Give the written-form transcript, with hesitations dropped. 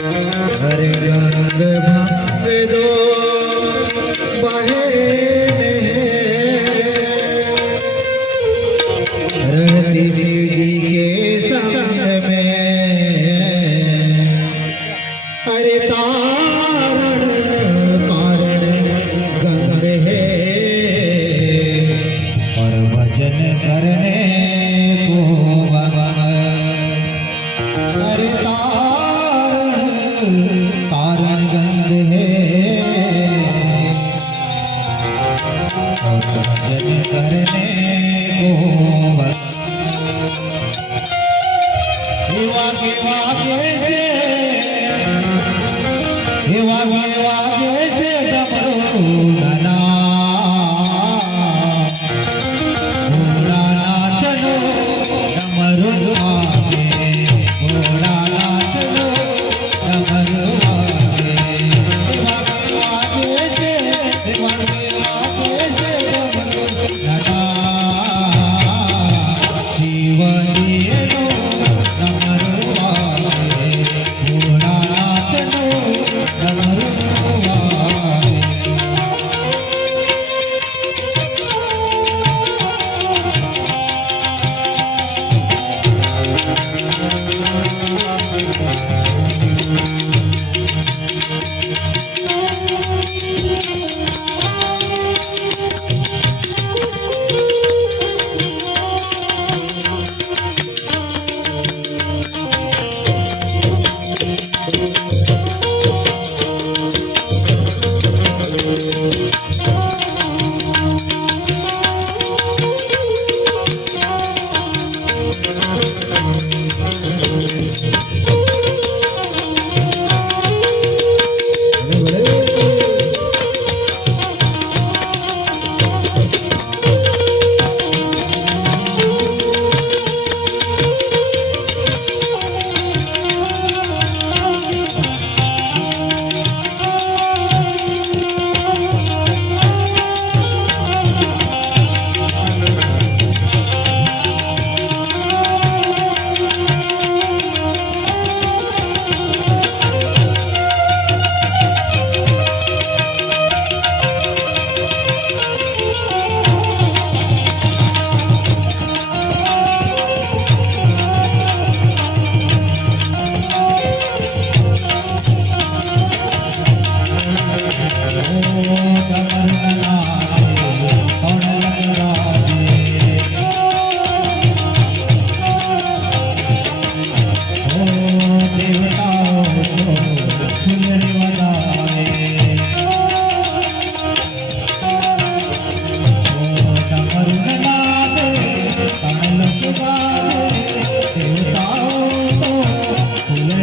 अरे गंग भंग दो बहने रहती शिव जी के संग में। अरे तारण कारण गंग है और भजन करने को अरे कारण गंग है और भजन करने को वागे वागे से डमरू नना भोलानाथ नो डमरू वागे भोलानाथ नो डमरू वागे वागे से डमरू नना शिव दिए नो डमरू वागे भोलानाथ नो डमरू वागे।